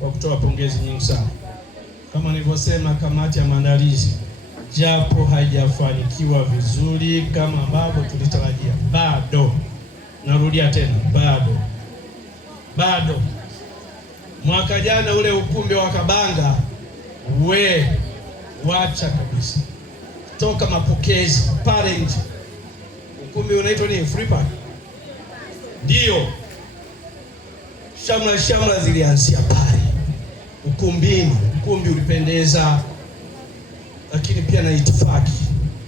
Kwa kutoa pongezi nyingi sana. Kama nilivyosema, kamati ya maandalizi japo haijafanikiwa vizuri kama ambavyo tulitarajia, bado, narudia tena, bado mwaka jana ule ukumbi wa Kabanga wacha kabisa, toka mapokezi pale nje, ukumbi unaitwa nini, Free Park, ndio shamla zilianzia pale ukumbini. Ukumbi ulipendeza, lakini pia na itifaki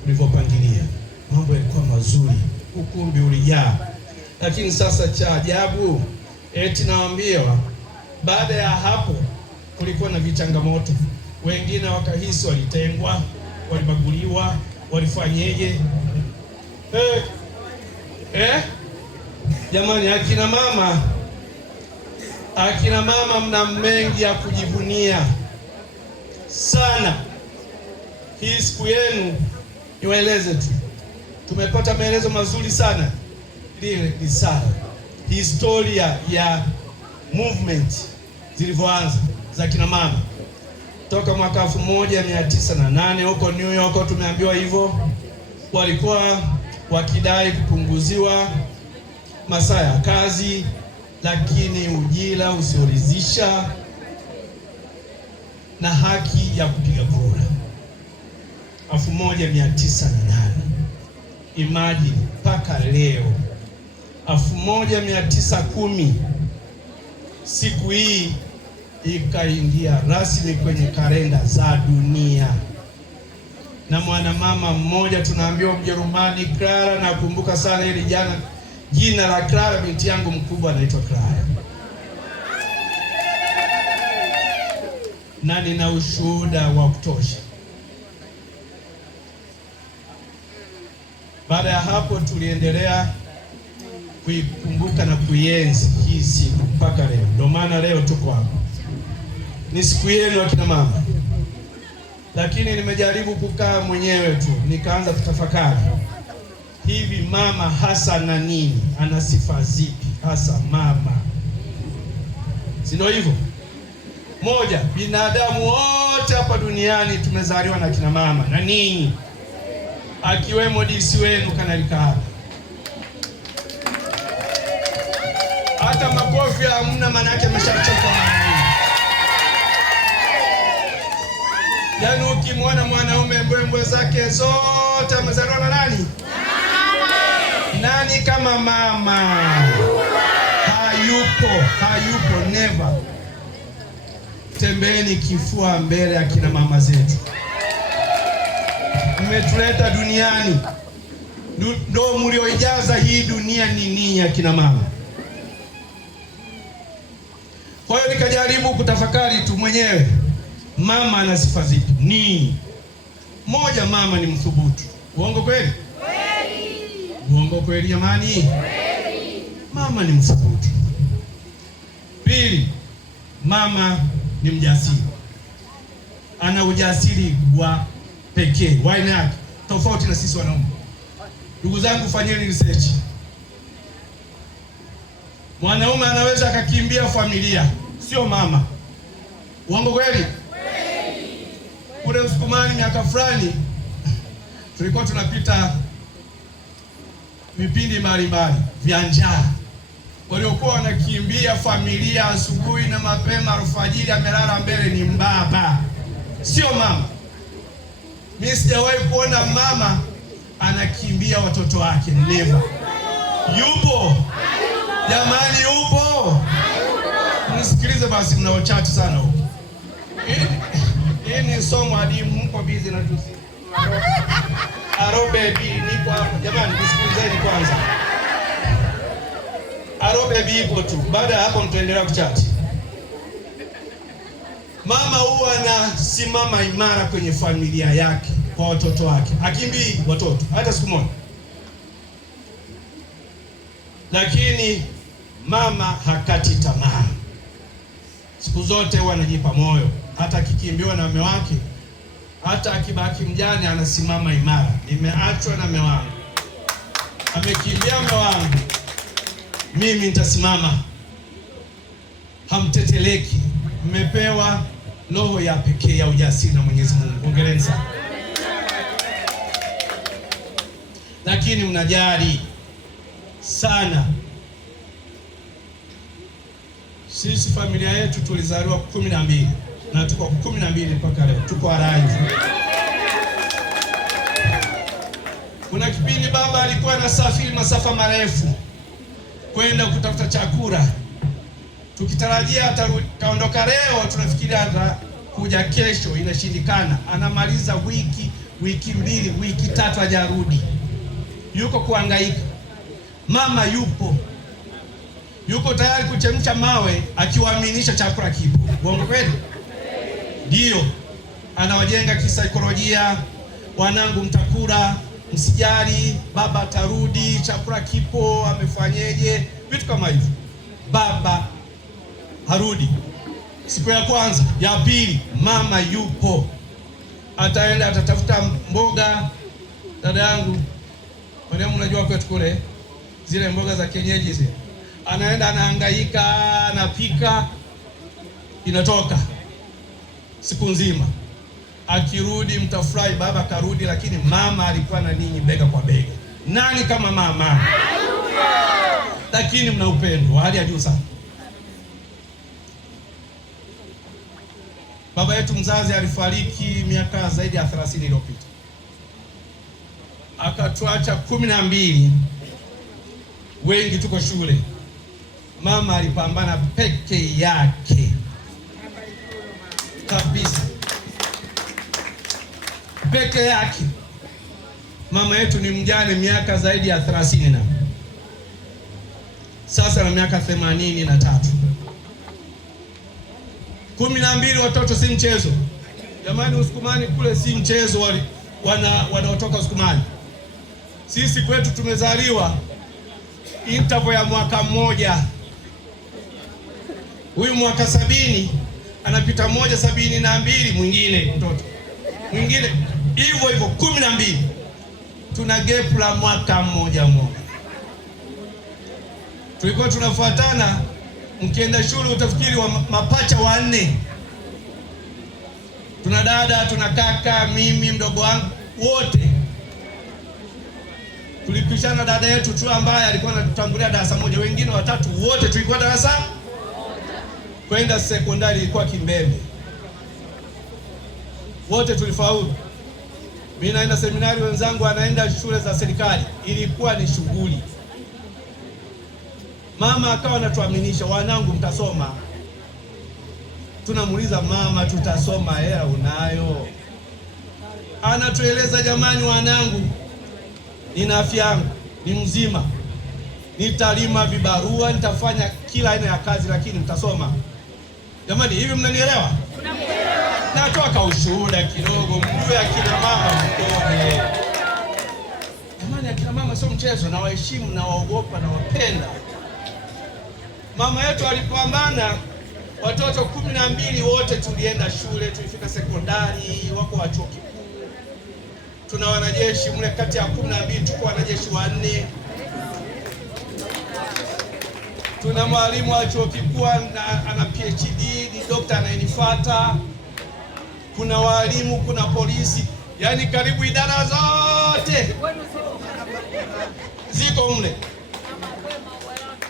ulivyopangilia, mambo yalikuwa mazuri, ukumbi ulijaa. Lakini sasa cha ajabu, nawaambia, baada ya hapo kulikuwa na vichangamoto. Wengine wakahisi walitengwa, walibaguliwa, walifanyeje? Jamani, akina mama mna mengi ya kujivunia sana. Hii siku yenu niwaeleze tu, tumepata maelezo mazuri sana. Ile ni sana historia ya movement zilivyoanza za kina mama toka mwaka 1908 huko New York. Tumeambiwa hivyo, walikuwa wakidai kupunguziwa masaa ya kazi, lakini ujira usioridhisha na haki ya kupiga kura. 1908, imagine mpaka leo 1910, siku hii ikaingia rasmi kwenye kalenda za dunia na mwanamama mmoja, tunaambiwa Mjerumani, Clara. Nakumbuka sana ile jina la Clara, binti yangu mkubwa anaitwa Clara, na nina ushuhuda wa kutosha. Baada ya hapo tuliendelea kuikumbuka na kuienzi hii siku mpaka leo. Ndio maana leo tuko hapa, ni siku yenu akina mama. Lakini nimejaribu kukaa mwenyewe tu, nikaanza kutafakari, hivi mama hasa na nini, ana sifa zipi hasa mama? Si ndio hivyo? Moja, binadamu wote hapa duniani tumezaliwa na kina mama na nini, akiwemo DC wenu Kanali Kahaba. Hata makofi hamna, manake ameshachoka. Yaani ukimwona mwanaume mbwembwe zake zote amezaliwa na nani? Nani kama mama? Hayupo, never. Tembeeni kifua mbele ya kina mama zetu. Mmetuleta duniani, ndio mlioijaza hii dunia ni ninyi akina mama. Kwa hiyo nikajaribu kutafakari tu mwenyewe, mama ana sifa zipi? Ni moja, mama ni mthubutu. Uongo kweli? Uongo kweli jamani? Mama ni mthubutu. Pili, mama ni mjasiri. Ana ujasiri wa pekee, waina yake tofauti na sisi wanaume. Ndugu zangu, fanyeni research. Mwanaume anaweza akakimbia familia, sio mama. Uongo kweli? Kule Usukumani miaka fulani tulikuwa tunapita vipindi mbalimbali vya njaa. Waliokuwa wanakimbia familia asubuhi na mapema alfajiri, amelala mbele ni mbaba, sio mama. Mimi sijawahi kuona mama anakimbia watoto wake, never. Yupo jamani, yupo. Nisikilize basi, mnaochati sana huko. Hii ni somo adimu, mko busy na tusi. Baby, niko hapa. Jamani, nisikilizeni kwanza. Baby ipo tu. Baada ya hapo mtaendelea kuchati. Mama huwa anasimama imara kwenye familia yake, kwa watoto wake. Hakimbii watoto hata siku moja. Lakini mama hakati tamaa. Siku zote huwa anajipa moyo. Hata akikimbiwa na mume wake, hata akibaki mjane, anasimama imara. Nimeachwa na mume wangu, amekimbia mume wangu, mimi nitasimama. Hamteteleki. mmepewa roho ya pekee ya ujasiri na Mwenyezi Mungu. Hongereni sana. Lakini mnajali sana. Sisi familia yetu tulizaliwa 12 na tuko 12 mpaka leo. Tuko Warangi. Kuna kipindi baba alikuwa anasafiri masafa marefu kwenda kutafuta chakula. Tukitarajia ataondoka leo, tunafikiria atakuja kesho, inashindikana. Anamaliza wiki mbili, wiki tatu hajarudi. Yuko kuhangaika. Mama yuko tayari kuchemsha mawe akiwaaminisha chakula kipo. Uongo kweli? Ndio. Anawajenga kisaikolojia, wanangu mtakula, msijali, baba atarudi, chakula kipo, amefanyeje, vitu kama hivyo. Baba harudi. Siku ya kwanza, ya pili, mama yupo. Ataenda atatafuta mboga. Dada yangu, mwalimu, unajua kwetu kule zile mboga za kienyeji zile. Anaenda anahangaika, anapika, inatoka siku nzima. Akirudi mtafurahi, baba karudi, lakini mama alikuwa na ninyi bega kwa bega. Nani kama mama? Lakini mna upendo wa hali ya juu sana. Baba yetu mzazi alifariki miaka zaidi ya 30 iliyopita. Akatuacha 12. Wengi tuko shule. Mama alipambana peke yake kabisa, peke yake. Mama yetu ni mjane miaka zaidi ya 30 na sasa na miaka 83. 12 watoto si mchezo. Jamani, Usukumani kule si mchezo, wanaotoka Usukumani. Sisi kwetu tumezaliwa interval ya mwaka mmoja. Huyu mwaka 70 anapita 72 mwingine mtoto. Mwingine hivyo 12. Tuna gap la mwaka mmoja. Tulikuwa tunafuatana, mkienda shule utafikiri wa mapacha 4. Tuna dada, tuna kaka, mimi, mdogo wangu, wote. Tulipishana dada yetu tu ambaye alikuwa anatutangulia darasa moja, wengine watatu wote tulikuwa darasa moja. Kwenda sekondari ilikuwa kimbembe. Wote tulifaulu. Mimi naenda seminari, wenzangu anaenda shule za serikali. Ilikuwa ni shughuli. Mama akawa anatuaminisha, wanangu mtasoma. Tunamuuliza mama, tutasoma, hela unayo? Anatueleza, jamani wanangu, nina afya yangu, ni mzima, nitalima vibarua, nitafanya kila aina ya kazi, lakini mtasoma. Jamani, hivi mnanielewa? Natoa kaushuhuda kidogo, mjue akina mama mkoje. Jamani, akina mama sio mchezo, na waheshimu na waogopa na wapenda. Mama yetu alipambana, watoto 12 wote tulienda shule, tulifika sekondari, wako wa chuo kikuu. Tuna wanajeshi mle, kati ya 12 tuko wanajeshi 4. Tuna mwalimu wa chuo kikuu ana PhD, ni dokta anayenifuata. Kuna walimu, kuna polisi, yani karibu idara zote ziko mle.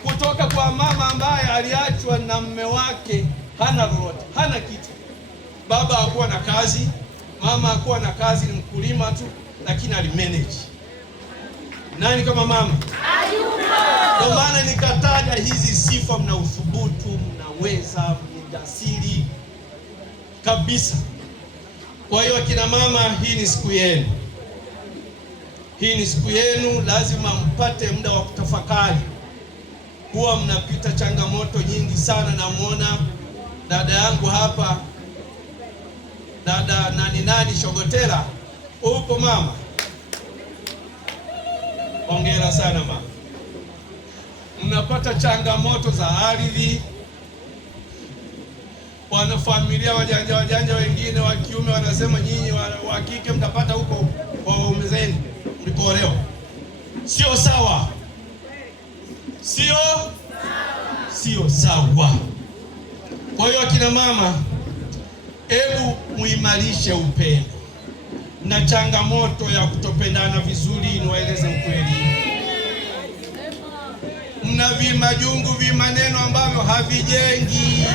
Kutoka kwa mama ambaye aliachwa na mume wake, hana lolote, hana kitu. Baba hakuwa na kazi, mama hakuwa na kazi, ni mkulima tu, lakini alimanage. Nani kama mama? Ndio maana nikataja hizi sifa, mna uthubutu, mnaweza, mjasiri kabisa. Kwa hiyo akina mama, hii ni siku yenu. Hii ni siku yenu, lazima mpate muda wa kutafakari. Huwa mnapita changamoto nyingi sana. Namuona dada yangu hapa, dada nani Shogotera. Upo mama? Hongera sana mama. Mnapata changamoto za ardhi. Wanafamilia wajanja wengine wa kiume wanasema nyinyi wa kike mtapata huko kwa waume zenu mlipoolewa. Sio sawa. Sio sawa. Kwa hiyo akina mama, hebu muimarishe upendo. Na changamoto ya kutopendana vizuri, niwaeleze ukweli, mna vimajungu vimaneno ambavyo havijengi.